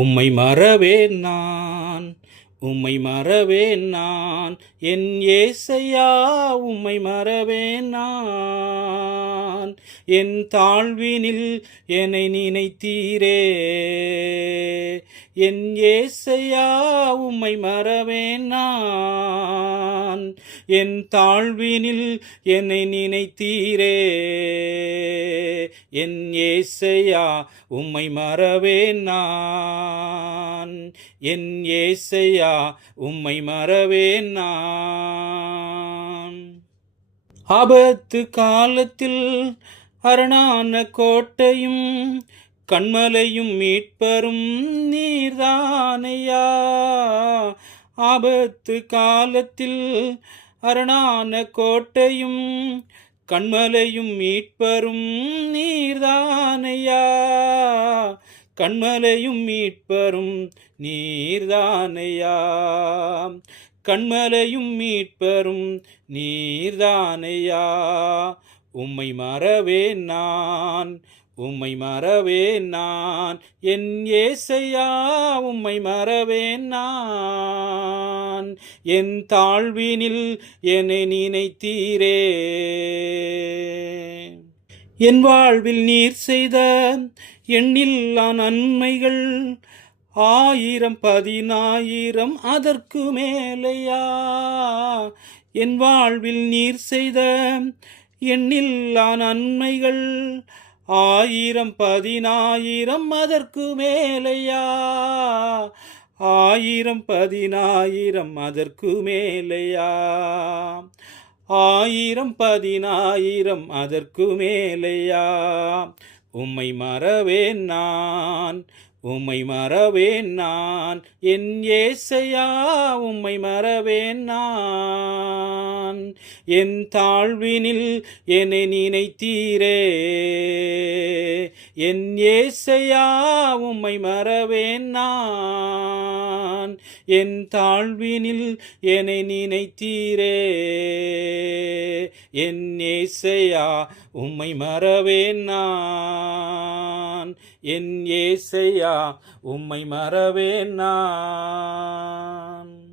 உம்மை மறவேன் நான் உம்மை மறவேன் நான் என் ஏசையா உம்மை மறவேன் நான் என் தாழ்வினில் என்னை நினைத்தீரே என் ஏசையா உம்மை மறவேன் நான் என் தாழ்வினில் என்னை நினைத்தீரே. என் ஏசையா உம்மை மறவேன் நான். என் ஏசையா உம்மை மறவேன் நான். ஆபத்து காலத்தில் அரணான கோட்டையும் கண்மலையும் மீட்பரும் நீர்தானையா ஆபத்து காலத்தில் அரணான கோட்டையும் கண்மலையும் மீட்பரும் நீர்தானையா? கண்மலையும் மீட்பரும் நீர்தானையா? கண்மலையும் மீட்பரும் நீர்தானையா? உம்மை மறவேன் நான் உம்மை மறவேன் நான். என் ஏசையா உம்மை மறவேன் நான். என் தாழ்வினில் என்னை நினைத்தீரே. என் வாழ்வில் நீர் செய்த எண்ணில்லா நன்மைகள் ஆயிரம் பதினாயிரம் அதற்கு மேலையா. என் வாழ்வில் நீர் செய்த எண்ணில்லா நன்மைகள் ஆயிரம் பதினாயிரம் அதற்கு மேலையா? ஆயிரம் பதினாயிரம் அதற்கு மேலையா? ஆயிரம் பதினாயிரம் அதற்கு மேலையா? உம்மை மறவேன் நான் உம்மை மறவேன் நான் என் ஏசையா உம்மை மறவேன் நான். என் தாழ்வினில் என்னை நினைத்தீரே. என் ஏசையா உம்மை மறவேன் நான். என் தாழ்வினில் என்னை நினைத்தீரே. என் ஏசையா உம்மை மறவேன் நான். என் ஏசையா உம்மை மறவேன் நான்.